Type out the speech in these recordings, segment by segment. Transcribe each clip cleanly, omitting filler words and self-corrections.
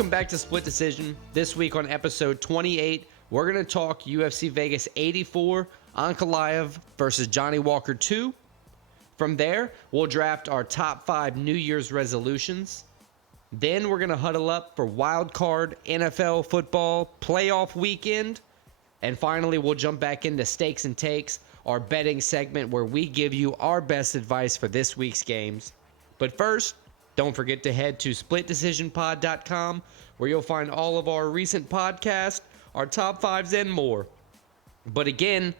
Welcome back to Split Decision. This week on episode 28, we're going to talk UFC Vegas 84, Ankalaev versus Johnny Walker 2. From there, we'll draft our top 5 New Year's resolutions. Then we're going to huddle up for wild card, NFL football, playoff weekend. And finally, we'll jump back into Stakes and Takes, our betting segment where we give you our best advice for this week's games. But first, don't forget to head to splitdecisionpod.com where you'll find all of our recent podcasts, our top 5s, and more. But again,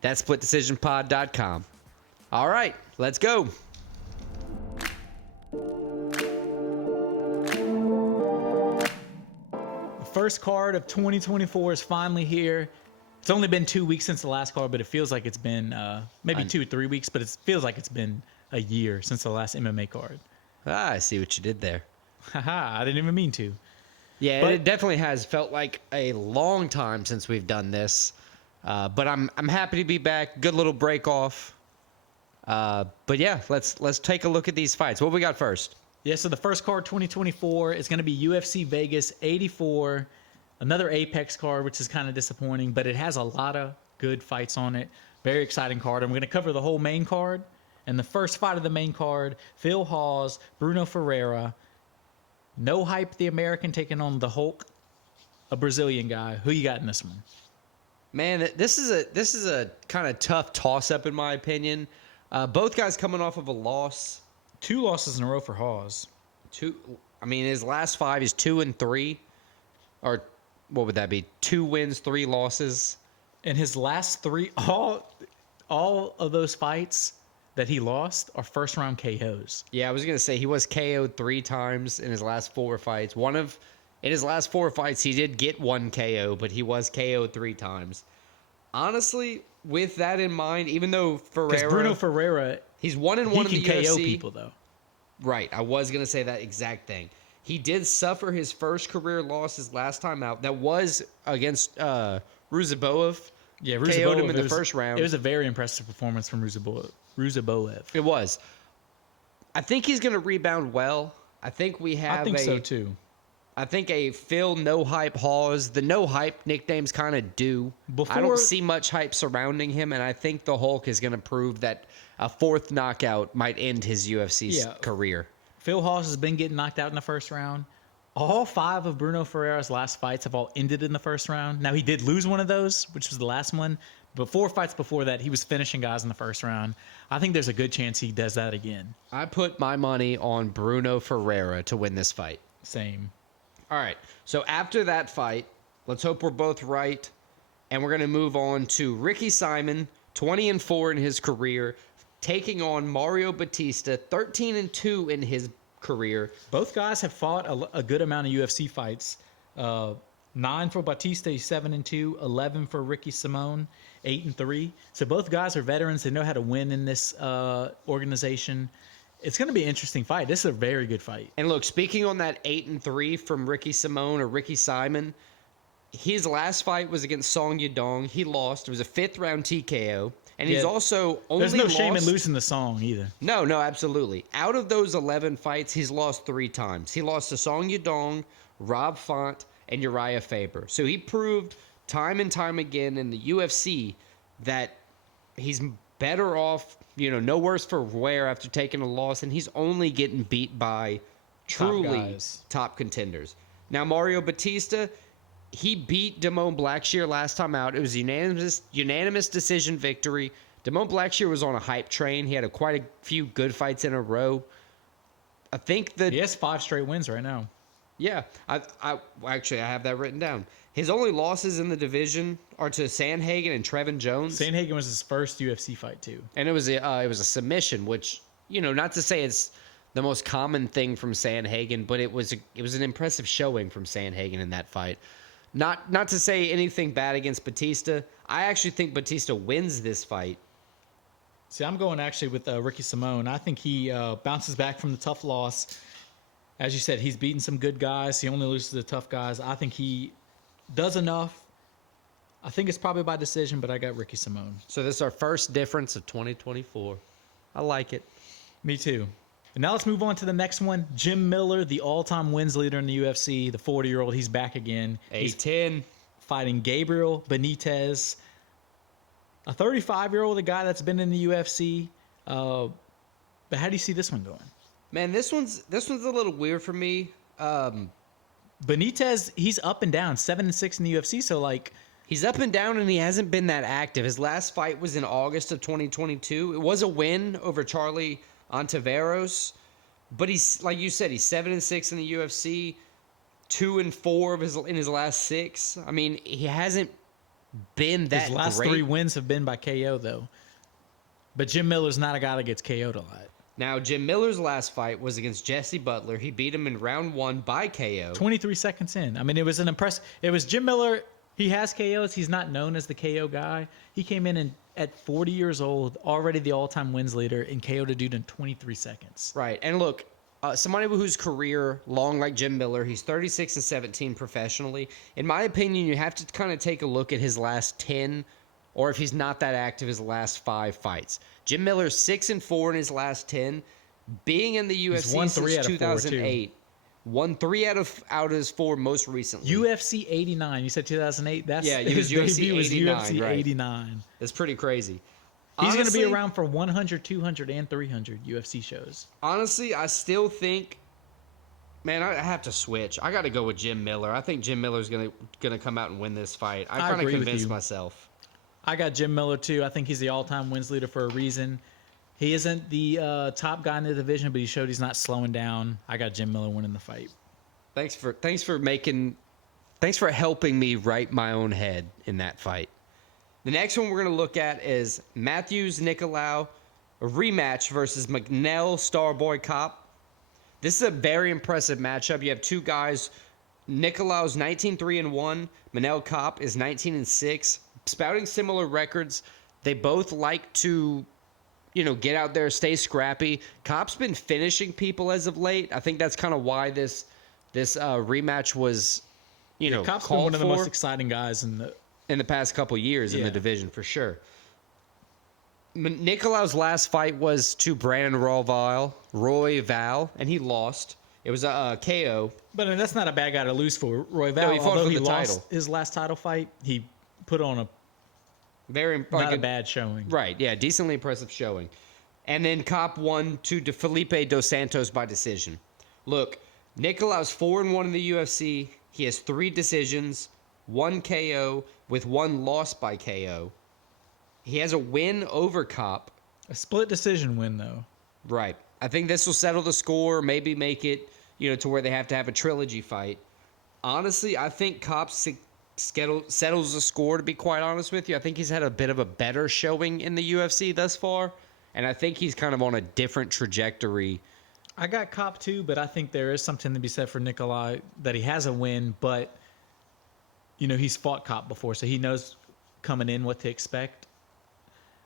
that's splitdecisionpod.com. All right, let's go. The first card of 2024 is finally here. It's only been 2 weeks since the last card, but it feels like it's been maybe 2 or 3 weeks, but it feels like it's been a year since the last MMA card. Ah, I see what you did there. Haha, I didn't even mean to. Yeah, But- it definitely has felt like a long time since we've done this. But I'm happy to be back. Good little break off. But yeah, let's take a look at these fights. What we got first? Yeah, so the first card 2024 is going to be UFC Vegas 84, another Apex card, which is kind of disappointing, but it has a lot of good fights on it. Very exciting card. I'm going to cover the whole main card. And the first fight of the main card, Phil Hawes, Bruno Ferreira. No Hype, the American, taking on the Hulk, a Brazilian guy. Who you got in this one? Man, this is a kind of tough toss-up in my opinion. Both guys coming off of a loss. 2 losses in a row for Hawes. His last 5 is 2-3, or what would that be? 2 wins, 3 losses. And his last 3, all of those fights that he lost are first round KOs. Yeah, I was gonna say he was KO'd 3 times in his last 4 fights. In his last 4 fights, he did get 1 KO, but he was KO'd 3 times. Honestly, with that in mind, even though Ferreira, Bruno Ferreira, he's 1-1 in the he can KO UFC. people though. Right, I was gonna say that exact thing. He did suffer his first career loss his last time out. That was against Ruziboev. Yeah, KO'd him in the first round. It was a very impressive performance from Ruziboev. It was. I think he's gonna rebound well. I think we have I think so too. I think a Phil No Hype Hawes. The No Hype nicknames kind of do. I don't see much hype surrounding him, and I think the Hulk is going to prove that a 4th knockout might end his UFC career. Phil Hawes has been getting knocked out in the first round. All 5 of Bruno Ferreira's last fights have all ended in the first round. Now, he did lose one of those, which was the last one. But 4 fights before that, he was finishing guys in the first round. I think there's a good chance he does that again. I put my money on Bruno Ferreira to win this fight. Same. All right, so after that fight, let's hope we're both right, and we're going to move on to Ricky Simon, 20-4 in his career, taking on Mario Batista, 13-2 in his career. Both guys have fought a good amount of UFC fights. 9 for Batista, 7-2. 11 for Ricky Simon, 8-3. So both guys are veterans. They know how to win in this organization. It's going to be an interesting fight. This is a very good fight. And look, speaking on that 8-3 from Ricky Simon or Ricky Simon, his last fight was against Song Yadong. He lost. It was a 5th round TKO. And he's also only There's no shame in losing the song either. No, absolutely. Out of those 11 fights, he's lost 3 times. He lost to Song Yadong, Rob Font, and Uriah Faber. So he proved time and time again in the UFC that he's better off, no worse for wear after taking a loss, and he's only getting beat by truly top contenders. Now, Mario Batista, he beat Damone Blackshear last time out. It was a unanimous decision victory. Damone Blackshear was on a hype train. He had quite a few good fights in a row. I think that he has 5 straight wins right now. Yeah, I have that written down. His only losses in the division are to Sandhagen and Trevin Jones. Sandhagen was his first UFC fight too, and it was a submission, which not to say it's the most common thing from Sandhagen, but it was an impressive showing from Sandhagen in that fight. Not to say anything bad against Batista. I actually think Batista wins this fight. See, I'm going actually with Ricky Simon. I think he bounces back from the tough loss. As you said, he's beaten some good guys. He only loses to the tough guys. I think he does enough. I think it's probably by decision, but I got Ricky Simon. So this is our first difference of 2024. I like it. Me too. And now let's move on to the next one. Jim Miller, the all-time wins leader in the UFC, the 40-year-old. He's back again. He's A10. fighting Gabriel Benitez, a 35-year-old, a guy that's been in the UFC. But how do you see this one going? Man, this one's a little weird for me. Benitez, he's up and down, 7-6 in the UFC. So like, He's up and down, and he hasn't been that active. His last fight was in August of 2022. It was a win over Charlie Ontiveros, but he's, like you said, he's 7-6 in the UFC, 2-4 in his last 6. I mean, he hasn't been that his last great. 3 wins have been by KO though. But Jim Miller's not a guy that gets KO'd a lot. Now, Jim Miller's last fight was against Jesse Butler. He beat him in round 1 by KO. 23 seconds in. I mean, it was an impressive. It was Jim Miller. He has KOs. He's not known as the KO guy. He came in at 40 years old, already the all-time wins leader, and KO'd a dude in 23 seconds. Right. And look, somebody whose career long like Jim Miller, he's 36-17 professionally. In my opinion, you have to kind of take a look at his last 10, or if he's not that active, his last 5 fights. Jim Miller's 6-4 in his last 10, being in the UFC won 3 since out of 4, 2008. Won 3 out of his 4 most recently. UFC 89. You said 2008. That's Yeah, he was his UFC debut was 89, UFC right. 89. That's pretty crazy. He's going to be Honestly- around for 100, 200, and 300 UFC shows. Honestly, I still think, man, I have to switch. I got to go with Jim Miller. I think Jim Miller's gonna come out and win this fight. I kind of agree with convinced you. myself. I got Jim Miller too. I think he's the all-time wins leader for a reason. He isn't the top guy in the division, but he showed he's not slowing down. I got Jim Miller winning the fight. Thanks for helping me write my own head in that fight. The next one we're gonna look at is Matthews Nicolau, a rematch versus McNell Starboy Cop. This is a very impressive matchup. You have 2 guys. Nicolau's 19-3-1. Manel Cop is 19-6. Spouting similar records. They both like to, get out there, stay scrappy. Cop's been finishing people as of late. I think that's kind of why this rematch was, Cop's been called one of the for most exciting guys in the. the past couple years in Yeah. the division for sure. Nicolau's last fight was to Brandon Royval, and he lost. It was a KO. But that's not a bad guy to lose for. Roy Val, No, he fought although for he the lost title. his last title fight, he put on a not a bad showing. Right, yeah, decently impressive showing. And then Cop won to Felipe Dos Santos by decision. Look, Nicolau's 4-1 in the UFC. He has 3 decisions, 1 KO with 1 loss by KO. He has a win over Cop. A split decision win, though. Right. I think this will settle the score, maybe make it, to where they have to have a trilogy fight. Honestly, I think Cop settles the score, to be quite honest with you. I think he's had a bit of a better showing in the UFC thus far, and I think he's kind of on a different trajectory. I got Cop too, but I think there is something to be said for Nicolai that he has a win, but he's fought Cop before, so he knows coming in what to expect.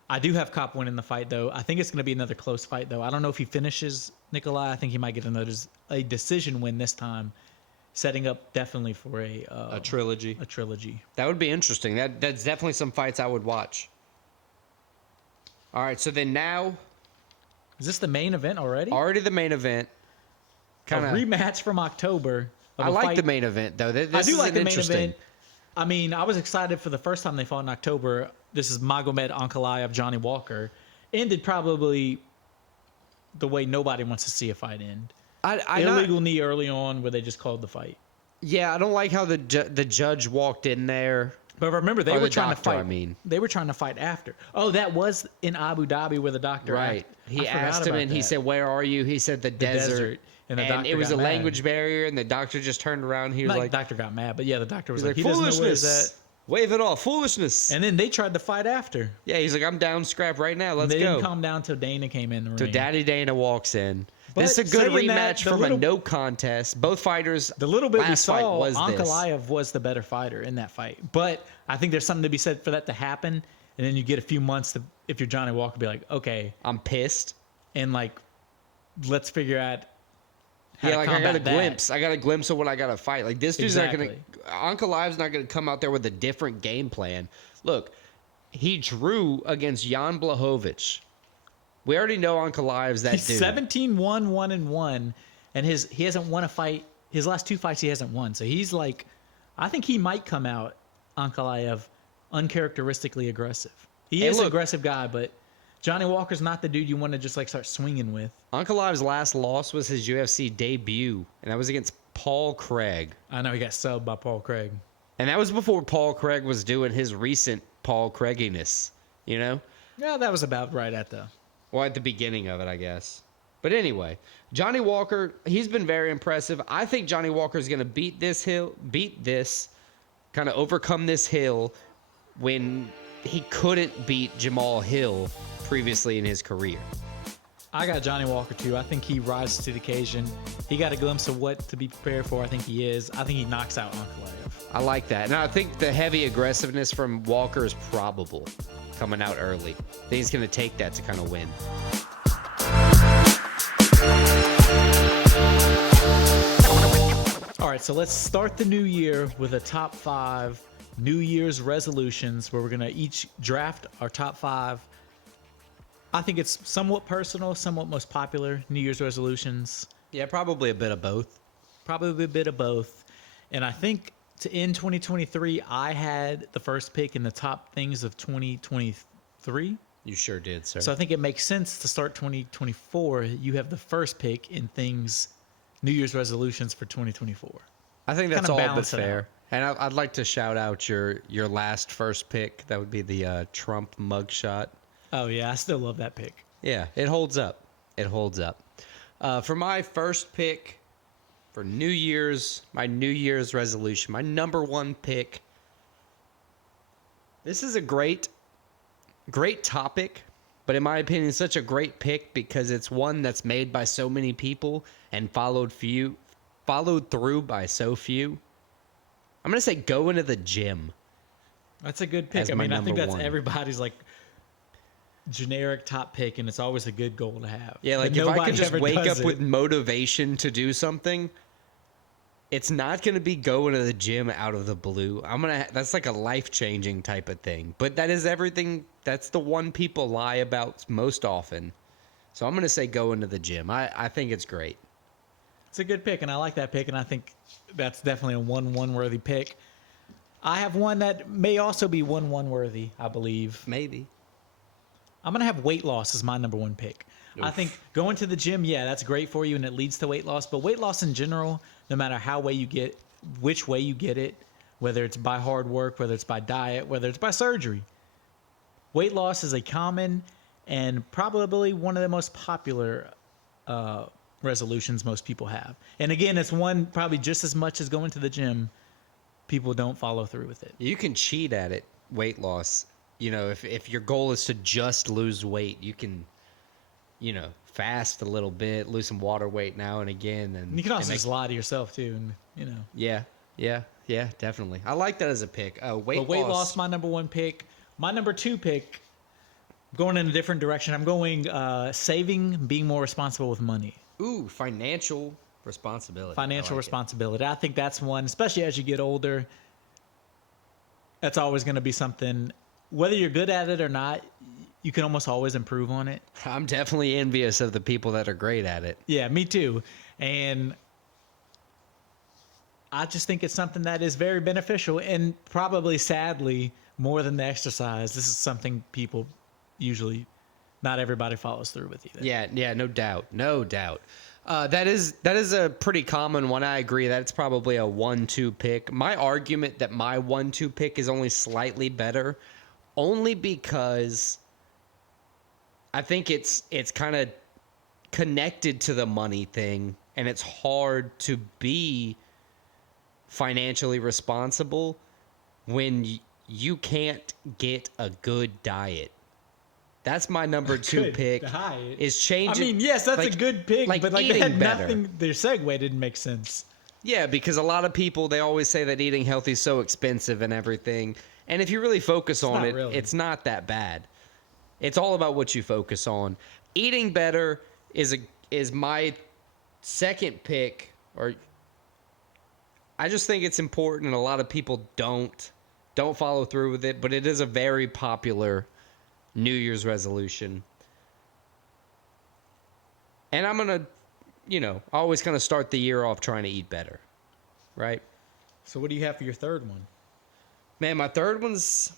I do have Cop winning the fight, though. I think it's going to be another close fight, though. I don't know if he finishes Nicolai. I think he might get a decision win this time, setting up definitely for a trilogy. A trilogy. That would be interesting. That's definitely some fights I would watch. All right, so then now, Is this the main event already? already the main event. A rematch from October. Of I a like fight. the main event, though. This I do is like the main interesting. event. I mean, I was excited for the first time they fought in October. This is Magomed Ankalaev, Johnny Walker. Ended probably the way nobody wants to see a fight end. Illegal knee early on where they just called the fight. Yeah, I don't like how the judge walked in there. But remember, they Or were the trying doctor, to fight. I mean. They were trying to fight after. Oh, that was in Abu Dhabi where the doctor. Right. He I forgot asked him, about and he that. said, "Where are you?" He said, "The desert." desert. And the doctor it was got a mad. language barrier, and the doctor just turned around. He was Like, like, the doctor got mad, but yeah, the doctor was he's like, like, he doesn't know where he's "Foolishness! at. Wave it off, foolishness!" And then they tried to fight after. Yeah, he's like, "I'm down scrap right now. Let's They go." didn't calm down till Dana came in the ring. So Daddy Dana walks in. But This is a good saying that, rematch the from little- a no contest. Both fighters. The little bit we last fight saw, was this. Ankalaev was the better fighter in that fight. But I think there's something to be said for that to happen. And then you get a few months to, if you're Johnny Walker, be like, okay, I'm pissed. and like, let's figure out how Yeah, to like I got a combat that. glimpse. I got a glimpse of what I got to fight. Like this dude's not Exactly. gonna. Ankalaev's not gonna come out there with a different game plan. Look, he drew against Jan Blachowicz. We already know Ankalaev's that He's dude. 17-1, 1-1, and he hasn't won a fight. His last 2 fights he hasn't won. So he's like, I think he might come out, Ankalaev, uncharacteristically aggressive. He is an aggressive guy, but Johnny Walker's not the dude you want to just like start swinging with. Ankalaev's last loss was his UFC debut, and that was against Paul Craig. I know he got subbed by Paul Craig. And that was before Paul Craig was doing his recent Paul Craiginess, you know? Yeah, that was about right at the beginning of it, I guess. But anyway, Johnny Walker, he's been very impressive. I think Johnny Walker is going to kind of overcome this hill when he couldn't beat Jamal Hill previously in his career. I got Johnny Walker too. I think he rises to the occasion. He got a glimpse of what to be prepared for. I think he is. I think he knocks out Ankalaev. I like that. And I think the heavy aggressiveness from Walker is probable coming out early. I think he's going to take that to kind of win. All right, so let's start the new year with a top 5 New Year's resolutions where we're going to each draft our top 5. I think it's somewhat personal, somewhat most popular New Year's resolutions. Yeah, probably a bit of both. Probably a bit of both. And I think to end 2023, I had the first pick in the top things of 2023. You sure did, sir. So I think it makes sense to start 2024. You have the first pick in things, New Year's resolutions for 2024. I think that's Kinda all but balance it fair. out. And I'd like to shout out your last first pick. That would be the Trump mugshot. Oh, yeah, I still love that pick. Yeah, it holds up. It holds up. For my first pick for New Year's, my New Year's resolution, my number 1 pick. This is a great topic, but in my opinion, such a great pick because it's one that's made by so many people and followed through by so few. I'm gonna say go into the gym. That's a good pick. As I my mean, I think number that's one. everybody's like generic top pick, and it's always a good goal to have. Yeah, like But if I nobody could just ever wake does up it. with motivation to do something, it's not going to be going to the gym out of the blue. That's like a life-changing type of thing. But that is everything. That's the one people lie about most often. So I'm going to say go into the gym. I think it's great. It's a good pick, and I like that pick, and I think that's definitely a 1-1 worthy pick. I have one that may also be 1-1 worthy, I believe. Maybe. I'm going to have weight loss as my number 1 pick. I Oof. think going to the gym, yeah, that's great for you and it leads to weight loss. But weight loss in general, no matter which way you get it, whether it's by hard work, whether it's by diet, whether it's by surgery, weight loss is a common and probably one of the most popular resolutions most people have. And again, it's one probably just as much as going to the gym. People don't follow through with it. You can cheat at it, weight loss. You know, if your goal is to just lose weight, you can, fast a little bit, lose some water weight now and again. And You can also just lie to yourself too, and Yeah, definitely. I like that as a pick. Weight loss, my number 1 pick. My number 2 pick, going in a different direction. I'm going saving, being more responsible with money. Ooh, financial responsibility. Financial I like it. responsibility. I think that's one, especially as you get older. That's always going to be something, whether you're good at it or not, you can almost always improve on it. I'm definitely envious of the people that are great at it. Yeah, me too. And I just think it's something that is very beneficial and probably, sadly, more than the exercise. This is something people usually, not everybody follows through with either. Yeah, no doubt. That is a pretty common one. I agree. That's probably a 1-2 pick. My argument that my 1-2 pick is only slightly better, only because I think it's kind of connected to the money thing, and it's hard to be financially responsible when you can't get a good diet. That's my number 2 Good pick. diet. Is changing. I mean, yes, that's like- a good pick, like but like they eating had better. nothing. Their segue didn't make sense. Yeah, because a lot of people, they always say that eating healthy is so expensive and everything. And if you really focus on not it, really. it's not that bad. It's all about what you focus on. Eating better is my second pick, or I just think it's important, and a lot of people don't follow through with it, but it is a very popular New Year's resolution. And I'm going to, always kind of start the year off trying to eat better, right? So what do you have for your third one? Man, my third one's...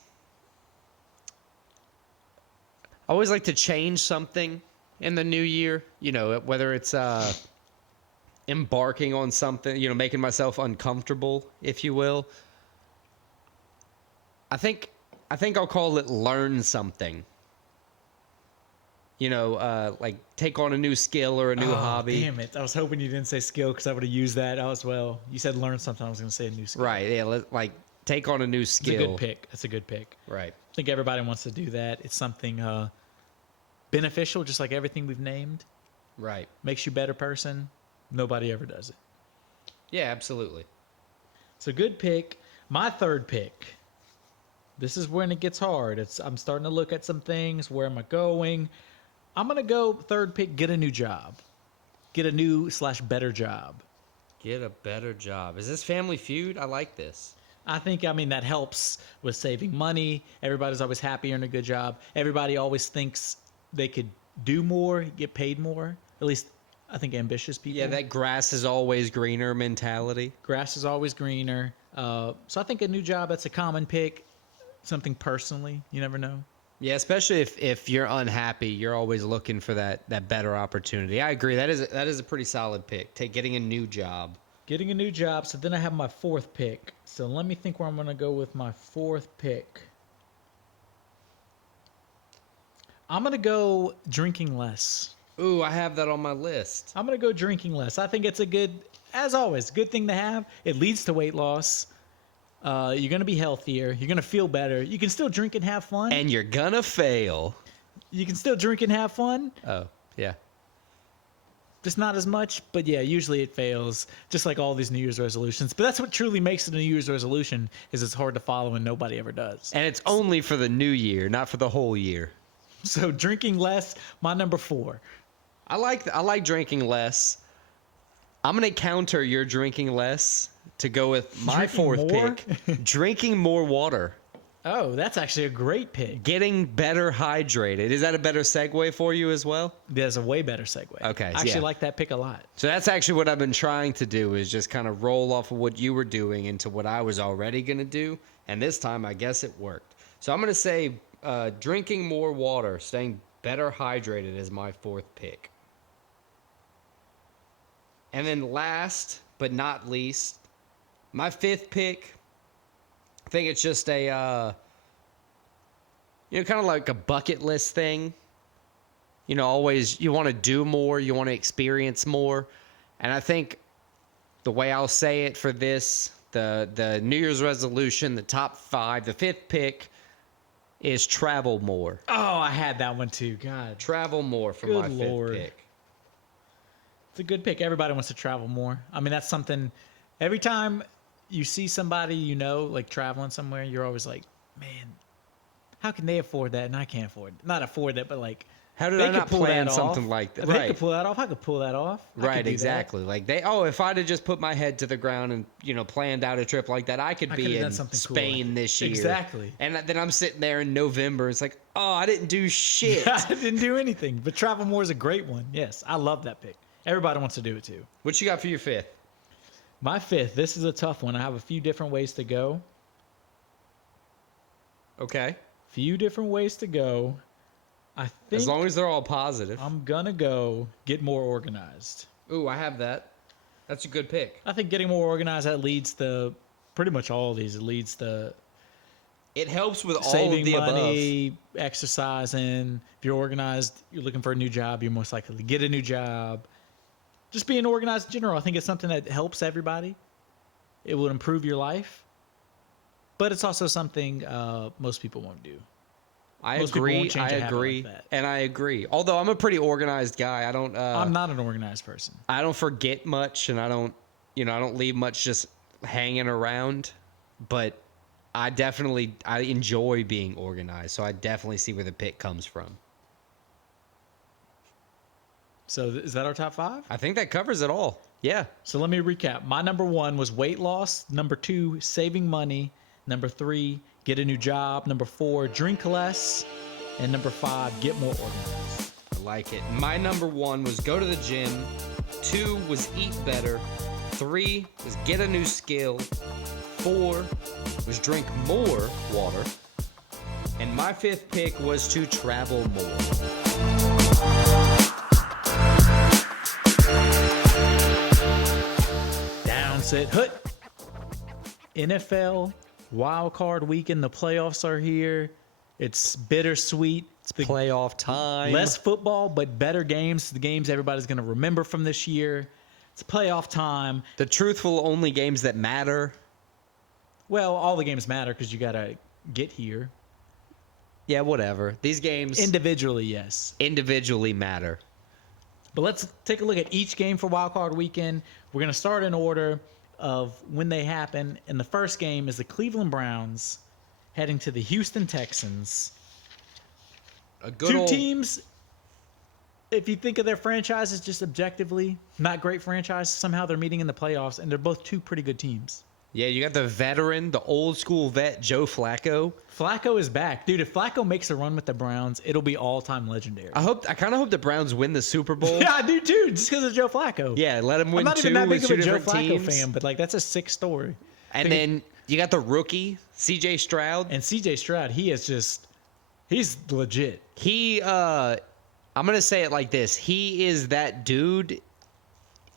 I always like to change something in the new year, whether it's embarking on something, making myself uncomfortable, if you will. I think I'll call it learn something. Like take on a new skill or a new hobby. Damn it. I was hoping you didn't say skill because I would have used that as well. You said learn something. I was going to say a new skill. Right. Yeah. Like take on a new skill. It's a good pick. That's a good pick. Right. I think everybody wants to do that. It's something beneficial, just like everything we've named. Right. Makes you a better person. Nobody ever does it. Yeah, absolutely. It's a good pick. My third pick. This is when it gets hard. I'm starting to look at some things. Where am I going? I'm going to go third pick, get a new job. Get a new/better job. Get a better job. Is this Family Feud? I like this. I mean, that helps with saving money. Everybody's always happier in a good job. Everybody always thinks they could do more, get paid more. At least, I think ambitious people. Yeah, that grass is always greener mentality. Grass is always greener. So I think a new job, that's a common pick. Something personally, you never know. Yeah, especially if you're unhappy, you're always looking for that better opportunity. I agree. That is a pretty solid pick. Getting a new job. Getting a new job. So then I have my fourth pick. So let me think where I'm going to go with my fourth pick. I'm going to go drinking less. Ooh, I have that on my list. I'm going to go drinking less. I think it's a good, as always, good thing to have. It leads to weight loss. You're going to be healthier. You're going to feel better. You can still drink and have fun. And you're going to fail. You can still drink and have fun. Oh, yeah. Just not as much, but yeah, usually it fails, just like all these New Year's resolutions. But that's what truly makes it a New Year's resolution, is it's hard to follow and nobody ever does. And it's only for the new year, not for the whole year. So drinking less, my number 4. I like drinking less. I'm going to counter your drinking less to go with my fourth pick. Drinking more water. Oh, that's actually a great pick. Getting better hydrated. Is that a better segue for you as well? There's a way better segue. Okay. I actually like that pick a lot. So that's actually what I've been trying to do, is just kind of roll off of what you were doing into what I was already going to do. And this time, I guess it worked. So I'm going to say drinking more water, staying better hydrated is my fourth pick. And then last but not least, my fifth pick, I think it's just a, kind of like a bucket list thing. Always you want to do more, you want to experience more. And I think the way I'll say it for this, the New Year's resolution, the top 5, the fifth pick is travel more. Oh, I had that one too. God. Travel more for my fifth pick. It's a good pick. Everybody wants to travel more. I mean, that's something, every time you see somebody like traveling somewhere, you're always like, man, how can they afford that and I can't afford it? Not afford that, but like, how did I not plan something like that? They could pull that off. I could pull that off. Right, exactly. Like if I'd have just put my head to the ground and planned out a trip like that, I could be in Spain this year. Exactly. And then I'm sitting there in November. It's like, oh, I didn't do shit. I didn't do anything. But travel more is a great one. Yes, I love that pick. Everybody wants to do it too. What you got for your fifth? My fifth. This is a tough one. I have a few different ways to go. Okay. Few different ways to go. I think as long as they're all positive. I'm gonna go get more organized. Ooh, I have that. That's a good pick. I think getting more organized, that leads to pretty much all of these. It leads to it helps with all saving of the money, above. Exercising. If you're organized, you're looking for a new job, you're most likely to get a new job. Just being organized in general, I think it's something that helps everybody. It will improve your life. But it's also something most people won't do. I agree. And I agree. Although I'm a pretty organized guy. I'm not an organized person. I don't forget much, and I don't leave much just hanging around. But I enjoy being organized. So I definitely see where the pick comes from. So is that our top 5? I think that covers it all. Yeah. So let me recap. My number 1 was weight loss. Number 2, saving money. Number 3, get a new job. Number 4, drink less. And number 5, get more organized. I like it. My number 1 was go to the gym. 2 was eat better. 3 was get a new skill. 4 was drink more water. And my 5th pick was to travel more. Down, sit, hut. NFL wild card weekend. The playoffs are here. It's bittersweet. It's Playoff time. less football, but better games. The games everybody's going to remember from this year. It's playoff time. The truthful only games that matter. Well, all the games matter because you got to get here. Yeah, whatever. These games Individually, yes. individually matter. But let's take a look at each game for Wild Card Weekend. We're going to start in order of when they happen. And the first game is the Cleveland Browns heading to the Houston Texans. A good Two old teams, if you think of their franchises just objectively, not great franchises. Somehow they're meeting in the playoffs, and they're both two pretty good teams. Yeah, you got the veteran, the old school vet, Joe Flacco. Flacco is back. Dude, if Flacco makes a run with the Browns, it'll be all-time legendary. I kind of hope the Browns win the Super Bowl. Yeah, I do too, just because of Joe Flacco. Yeah, let them win I'm not two even that big with of two a Joe different Flacco teams. fan, but like that's a sick story. And then you got the rookie, CJ Stroud. And CJ Stroud, he's legit. I'm going to say it like this. He is that dude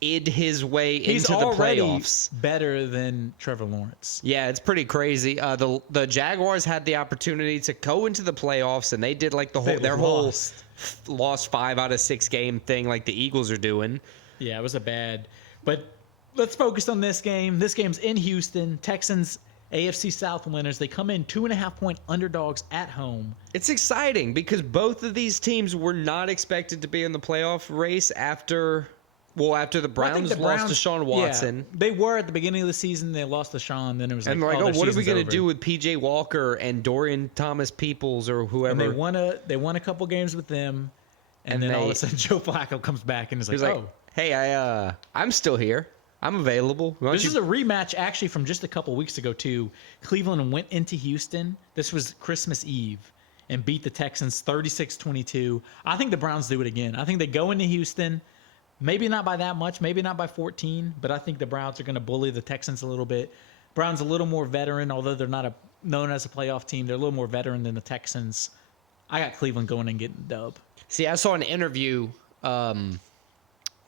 id his way He's into the already playoffs. better than Trevor Lawrence. Yeah, it's pretty crazy. The Jaguars had the opportunity to go into the playoffs, and they did like their whole lost 5 out of 6 game thing like the Eagles are doing. Yeah, it was a bad. But let's focus on this game. This game's in Houston. Texans, AFC South winners. They come in 2.5-point underdogs at home. It's exciting because both of these teams were not expected to be in the playoff race after the Browns lost to Deshaun Watson. Yeah, they were at the beginning of the season. They lost to Deshaun. Then it was like, And they're like, their what are we season's going to over. do with P.J. Walker and Dorian Thomas-Peoples or whoever? And they won a couple games with them. And then all of a sudden, Joe Flacco comes back and is He's like, like, oh. hey, I'm still here. I'm available. This is a rematch actually from just a couple weeks ago, too. Cleveland went into Houston. This was Christmas Eve and beat the Texans 36-22. I think the Browns do it again. I think they go into Houston, maybe not by that much, maybe not by 14, but I think the Browns are going to bully the Texans a little bit. Browns a little more veteran, although they're not known as a playoff team. They're a little more veteran than the Texans. I got Cleveland going and getting the dub. See, I saw an interview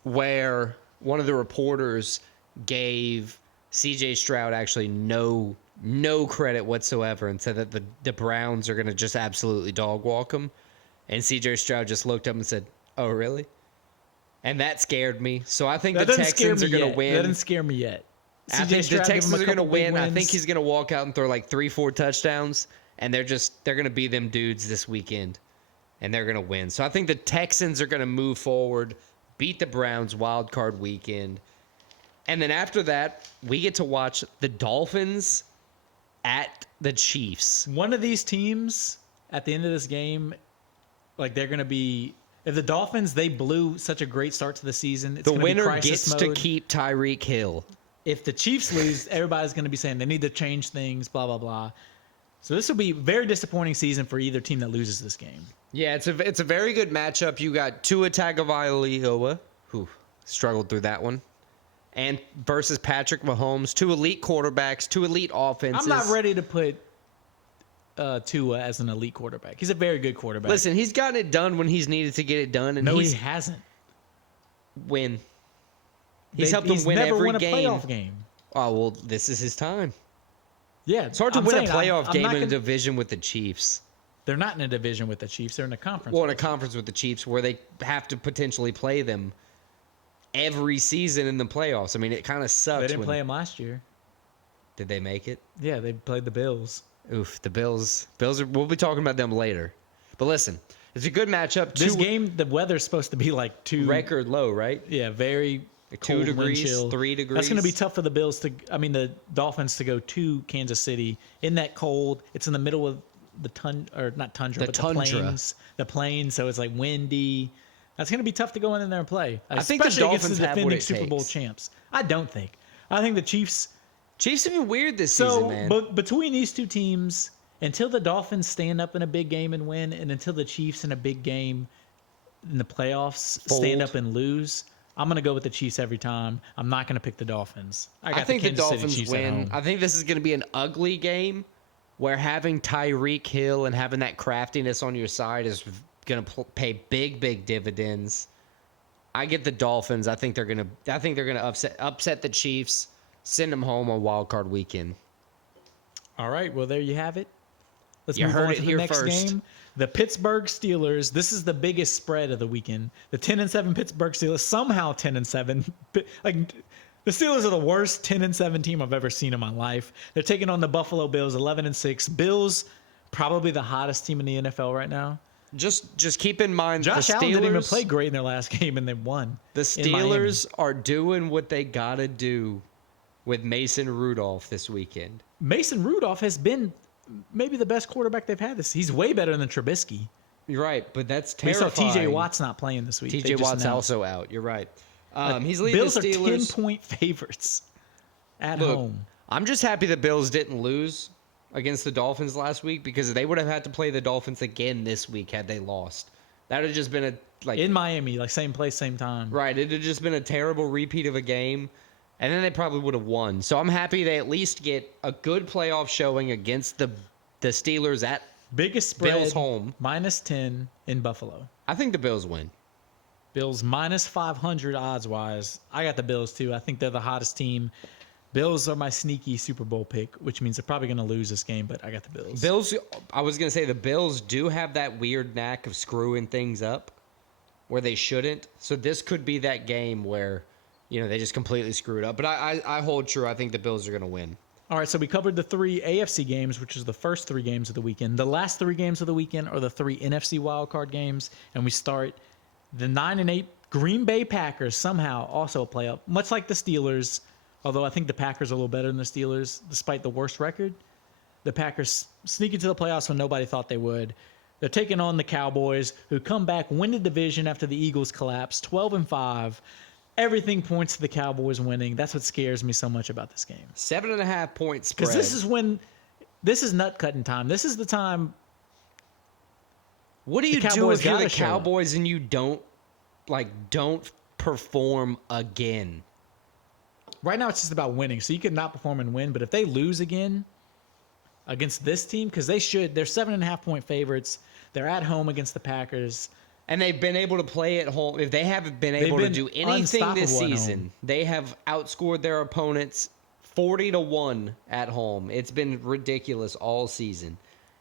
where one of the reporters gave C.J. Stroud actually no credit whatsoever and said that the Browns are going to just absolutely dog walk them. And C.J. Stroud just looked up and said, oh, really? And that scared me. So I think the Texans are going to win. That didn't scare me yet. I think the Texans are going to win. I think he's he's going to walk out and throw like 3-4 touchdowns. And they're going to be them dudes this weekend. And they're going to win. So I think the Texans are going to move forward, beat the Browns wild card weekend. And then after that, we get to watch the Dolphins at the Chiefs. One of these teams at the end of this game, like they're going to be, if the Dolphins, they blew such a great start to the season. It's The gonna be winner crisis gets mode. to keep Tyreek Hill. If the Chiefs lose, everybody's going to be saying they need to change things, blah, blah, blah. So this will be a very disappointing season for either team that loses this game. Yeah, it's a very good matchup. You got Tua Tagovailoa, who struggled through that one, and versus Patrick Mahomes, 2 elite quarterbacks, 2 elite offenses. I'm not ready to put Tua as an elite quarterback. He's a very good quarterback. Listen, he's gotten it done when he's needed to get it done, and no, he hasn't. Win. He's helped them win never every won a game. playoff game. Oh well, this is his time. Yeah, It's hard to win a playoff I'm game not in a gonna- division with the Chiefs. They're not in a division with the Chiefs. They're in a conference. Well, in a conference with the Chiefs where they have to potentially play them every season in the playoffs. I mean, it kind of sucks. They didn't play them last year. Did they make it? Yeah, they played the Bills. Oof, the Bills. We'll be talking about them later. But listen, it's a good matchup. This game, the weather's supposed to be like record low, right? Yeah, very Like 2 cold, degrees, wind chill. 3 degrees. That's going to be tough for the the Dolphins to go to Kansas City in that cold. It's in the middle of the not tundra, but tundra. the plains. So it's like windy. That's going to be tough to go in there and play. I think the Especially against Dolphins the have what defending it Super Bowl takes. champs. I don't think. I think the Chiefs. Chiefs have been weird this season, So, man. but between these two teams, until the Dolphins stand up in a big game and win, and until the Chiefs in a big game, in the playoffs Fold. stand up and lose, I'm going to go with the Chiefs every time. I'm not going to pick the Dolphins. I think the Kansas City Dolphins Chiefs at win. home. I think this is going to be an ugly game where having Tyreek Hill and having that craftiness on your side is going to pay big dividends. I get the Dolphins. I think they're going to upset the Chiefs, send them home on Wild Card Weekend. All right, well, there you have it. Let's You move heard on it to the here next first. game. The Pittsburgh Steelers. This is the biggest spread of the weekend. The 10-7 Pittsburgh Steelers, somehow 10-7. Like, the Steelers are the worst 10-7 team I've ever seen in my life. They're taking on the Buffalo Bills, 11-6. Bills, probably the hottest team in the NFL right now. Just keep in mind Josh the Steelers Allen didn't even play great in their last game, and they won. The in Miami. Steelers are doing what they got to do with Mason Rudolph this weekend. Mason Rudolph has been maybe the best quarterback they've had this. He's way better than Trubisky. You're right, but that's We saw terrifying. T.J. Watt's not playing this week. T.J. Watt's also out. You're right. He's leading Bills the are Steelers. 10-point favorites at Look, home. I'm just happy the Bills didn't lose against the Dolphins last week because they would have had to play the Dolphins again this week had they lost. That would have just been In Miami, like same place, same time. Right, it had just been a terrible repeat of a game, and then they probably would have won. So I'm happy they at least get a good playoff showing against the Steelers at Biggest spread, Bills home. -10 in Buffalo. I think the Bills win. Bills -500 odds-wise. I got the Bills, too. I think they're the hottest team. Bills are my sneaky Super Bowl pick, which means they're probably going to lose this game, but I got the Bills. I was going to say the Bills do have that weird knack of screwing things up where they shouldn't. So this could be that game where, they just completely screw it up. But I hold true. I think the Bills are going to win. All right, so we covered the 3 AFC games, which is the first 3 games of the weekend. The last 3 games of the weekend are the 3 NFC wildcard games, and we start the 9-8 Green Bay Packers somehow also play up, much like the Steelers, although I think the Packers are a little better than the Steelers, despite the worst record. The Packers sneak into the playoffs when nobody thought they would. They're taking on the Cowboys, who come back, win the division after the Eagles collapse, 12-5. Everything points to the Cowboys winning. That's what scares me so much about this game. 7.5 point spread. Because this is nut cutting time. This is the time. What do you do Cowboys if you're the gotta show up. Cowboys and you don't perform again? Right now, it's just about winning. So you can not perform and win. But if they lose again against this team, because they're 7.5 point favorites. They're at home against the Packers. And they've been able to play at home. If they haven't been able to do anything this unstoppable at season, home. they have outscored their opponents 40-1 at home. It's been ridiculous all season.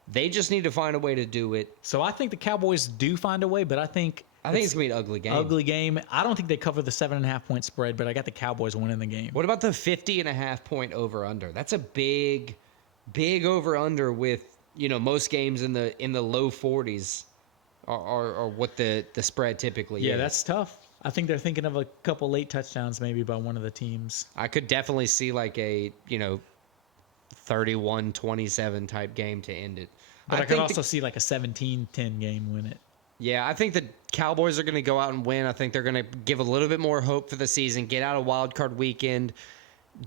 They just need to find a way to do it. So I think the Cowboys do find a way, but I think it's going to be an ugly game. Ugly game. I don't think they cover the 7.5 point spread, but I got the Cowboys winning the game. What about the 50.5 point over-under? That's a big over-under with, most games in the low 40s. Or what the spread typically is. Yeah, that's tough. I think they're thinking of a couple late touchdowns maybe by one of the teams. I could definitely see like a, 31-27 type game to end it. But I could also see like a 17-10 game win it. Yeah, I think the Cowboys are going to go out and win. I think they're going to give a little bit more hope for the season, get out of wild card weekend,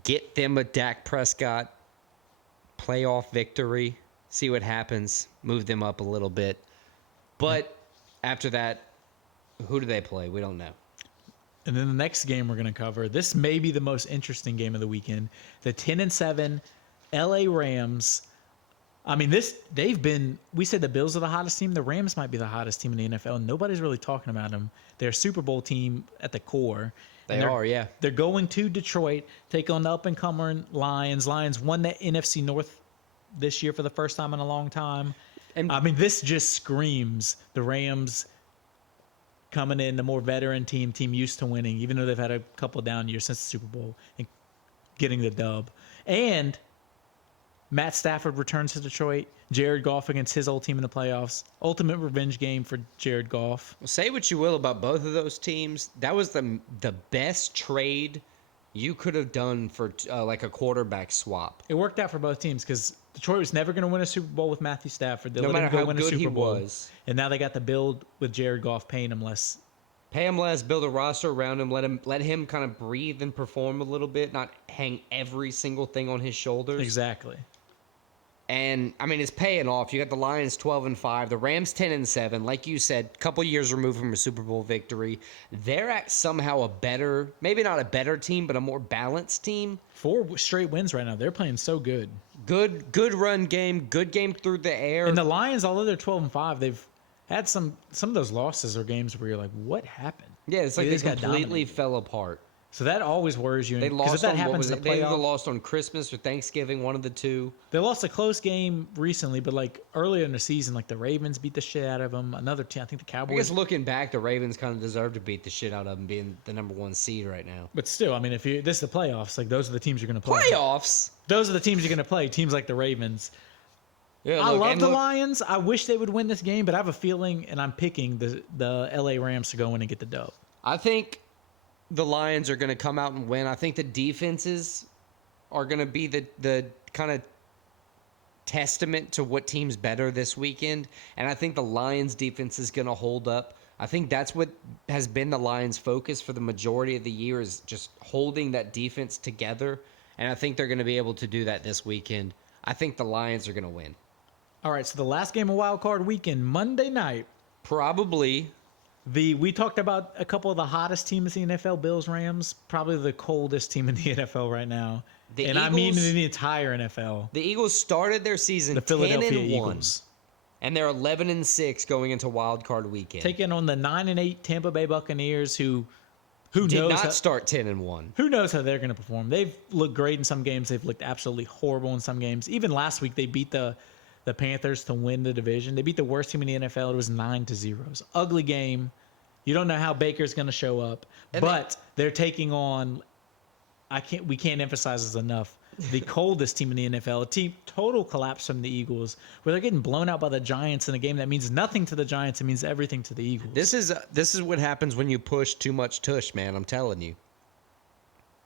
get them a Dak Prescott playoff victory, see what happens, move them up a little bit. But after that, who do they play? We don't know. And then the next game we're going to cover, this may be the most interesting game of the weekend. The 10-7 LA Rams. I mean, we said the Bills are the hottest team. The Rams might be the hottest team in the NFL. And nobody's really talking about them. They're a Super Bowl team at the core. They are, yeah. They're going to Detroit, take on the up-and-coming Lions. Lions won the NFC North this year for the first time in a long time. And I mean, this just screams the Rams coming in, the more veteran team used to winning, even though they've had a couple down years since the Super Bowl and getting the dub. And Matt Stafford returns to Detroit. Jared Goff against his old team in the playoffs. Ultimate revenge game for Jared Goff. say what you will about both of those teams. That was the best trade you could have done for like a quarterback swap. It worked out for both teams because Detroit was never going to win a Super Bowl with Matthew Stafford. They No let matter him go how win good a Super he Bowl. was. And now they got the build with Jared Goff paying him less. Pay him less, build a roster around him, let him kind of breathe and perform a little bit, not hang every single thing on his shoulders. Exactly. And I mean, it's paying off. You got the Lions 12-5, the Rams 10-7. Like you said, a couple years removed from a Super Bowl victory. They're at somehow a better, maybe not a better team, but a more balanced team. 4 straight wins right now. They're playing so good. Good run game, good game through the air. And the Lions, although they're 12-5, they've had some of those losses or games where you're like, what happened? Yeah, it's like they just got completely dominated. fell apart. So that always worries you. They Because if lost that on happens in the they either playoff, lost on Christmas or Thanksgiving, one of the two. they lost a close game recently, but like earlier in the season, like the Ravens beat the shit out of them. Another team, I think the I Cowboys. guess looking back, the Ravens kind of deserve to beat the shit out of them, being the number 1 seed right now. But still, I mean, if you this is the playoffs, like those are the teams you're going to play. Playoffs. Those are the teams you're going to play. Teams like the Ravens. Yeah, I love the Lions. I wish they would win this game, but I have a feeling, and I'm picking the LA Rams to go in and get the dub. I think the Lions are going to come out and win. I think the defenses are going to be the kind of testament to what team's better this weekend. And I think the Lions defense is going to hold up. I think that's what has been the Lions' focus for the majority of the year, is just holding that defense together. And I think they're going to be able to do that this weekend. I think the Lions are going to win. All right, so the last game of Wild Card Weekend, Monday night. Probably. We talked about a couple of the hottest teams in the NFL, Bills, Rams, probably the coldest team in the NFL right now. I mean in the entire NFL. The Eagles started their season The Philadelphia 10-1, Eagles. and they're 11-6 going into Wild Card Weekend. Taking on the 9-8 Tampa Bay Buccaneers, who Did knows not start 10-1. who knows how they're going to perform. They've looked great in some games. They've looked absolutely horrible in some games. Even last week, they beat the Panthers to win the division. They beat the worst team in the NFL. It was 9-0. It's an ugly game. You don't know how Baker's going to show up, but they're taking on. We can't emphasize this enough. The coldest team in the NFL, a team total collapse from the Eagles, where they're getting blown out by the Giants in a game that means nothing to the Giants. It means everything to the Eagles. This is what happens when you push too much tush, man. I'm telling you.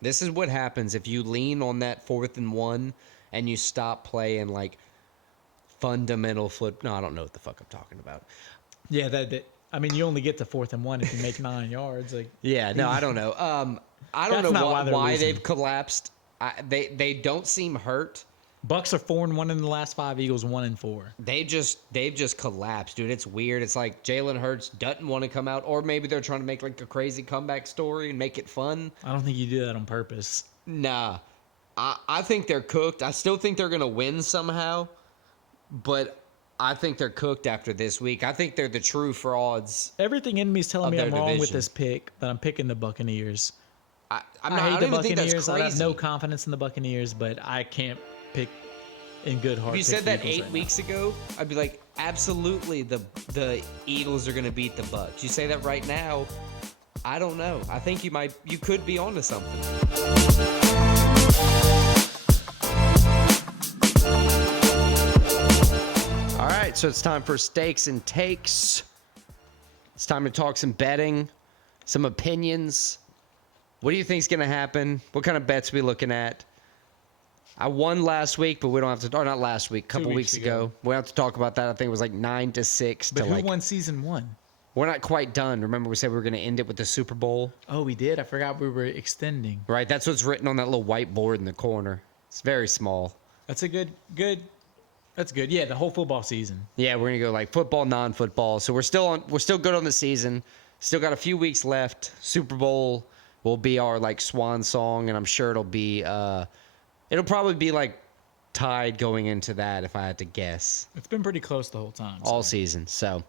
This is what happens if you lean on that 4th and 1 and you stop playing like fundamental foot. No, I don't know what the fuck I'm talking about. Yeah, I mean, you only get to 4th and 1 if you make 9 yards. Like, Yeah, no, I don't know. I don't That's know not why they've collapsed. They don't seem hurt. Bucks are 4-1 in the last 5. Eagles 1-4. They've just collapsed, dude. It's weird. It's like Jalen Hurts doesn't want to come out, or maybe they're trying to make like a crazy comeback story and make it fun. I don't think you do that on purpose. Nah, I think they're cooked. I still think they're gonna win somehow, but I think they're cooked after this week. I think they're the true frauds. Everything in me is telling Of me I'm their wrong with division. this pick, that I'm picking the Buccaneers. I I don't hate the even think that's Buccaneers. I have crazy. no confidence in the Buccaneers, but I can't pick in good heart. If you pick said the that Eagles 8 right weeks ago, I'd be like, absolutely, the Eagles are gonna beat the Bucks. You say that right now, I don't know. I think you could be onto something. All right, so it's time for stakes and takes. It's time to talk some betting, some opinions. What do you think's gonna happen? What kind of bets we looking at? I won last week, but we don't have to. Or not last week, a couple weeks ago. We don't have to talk about that. I think it was like 9-6. now. But to who like, won season 1? We're not quite done. Remember, we said we were going to end it with the Super Bowl, Oh, we did. I forgot we were extending. right? That's what's written on that little whiteboard in the corner. It's very small. That's a good. That's good. Yeah, the whole football season. Yeah, we're gonna go like football, non-football. So we're still good on the season. Still got a few weeks left. Super Bowl will be our like swan song, and I'm sure it'll probably be like tied going into that if I had to guess. It's been pretty close the whole time. All season. So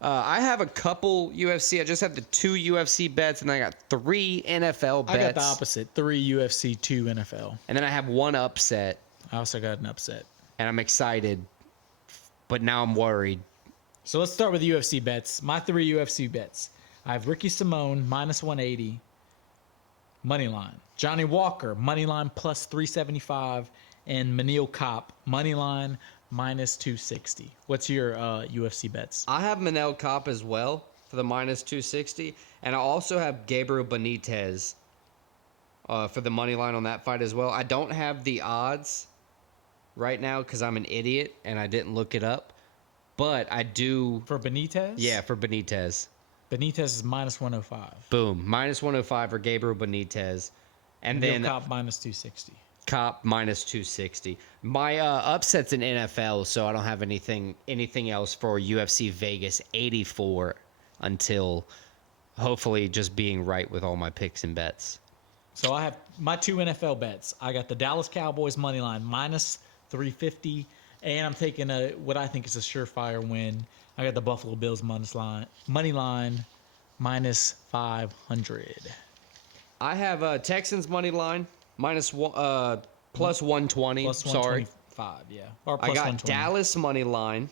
I have a couple UFC. I just have the 2 UFC bets, and then I got 3 NFL bets. I got the opposite. 3 UFC, 2 NFL. And then I have 1 upset, I also got an upset. and I'm excited, but now I'm worried. So let's start with UFC bets. My 3 UFC bets. I have Ricky Simone -180 money line. Johnny Walker money line +375, and Manil Kopp money line -260. What's your UFC bets? I have Manel Kopp as well for the -260, and I also have Gabriel Benitez for the money line on that fight as well. I don't have the odds right now because I'm an idiot and I didn't look it up, but I do. For Benitez? Yeah, for Benitez. Benitez is -105. Boom, -105 for Gabriel Benitez, and Manil then Kopp -260. Cop minus 260. My upset's in NFL, so I don't have anything else for UFC Vegas 84 until hopefully just being right with all my picks and bets. So I have my 2 NFL bets. I got the Dallas Cowboys money line minus 350, and I'm taking what I think is a surefire win. I got the Buffalo Bills money line minus 500. I have Texans money line plus 120. Plus Sorry. 125, yeah. Or I plus got 120. Dallas money line.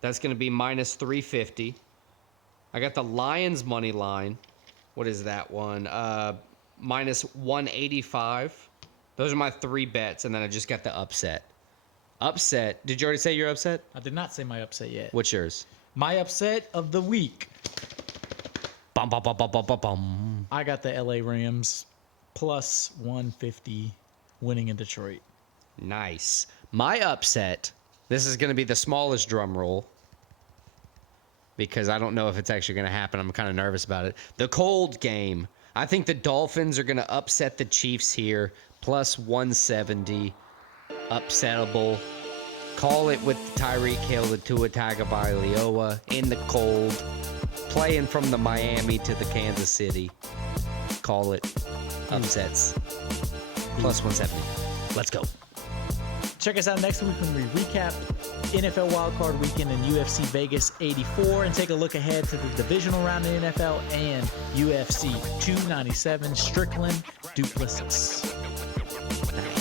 That's going to be minus 350. I got the Lions money line. What is that one? Minus 185. Those are my 3 bets, and then I just got the upset. Upset. Did you already say your upset? I did not say my upset yet. What's yours? My upset of the week. Bum, bum, bum, bum, bum, bum, bum. I got the LA Rams plus 150 winning in Detroit. Nice. My upset, this is going to be the smallest drum roll because I don't know if it's actually going to happen. I'm kind of nervous about it. The cold game. I think the Dolphins are going to upset the Chiefs here, plus 170. Upsettable. Call it with Tyreek Hill, the Tua Tagovailoa in the cold. Playing from the Miami to the Kansas City. Call it upsets. Plus 170. Let's go. Check us out next week when we recap NFL Wildcard Weekend and UFC Vegas 84 and take a look ahead to the divisional round in NFL and UFC 297 Strickland Duplessis. Nice.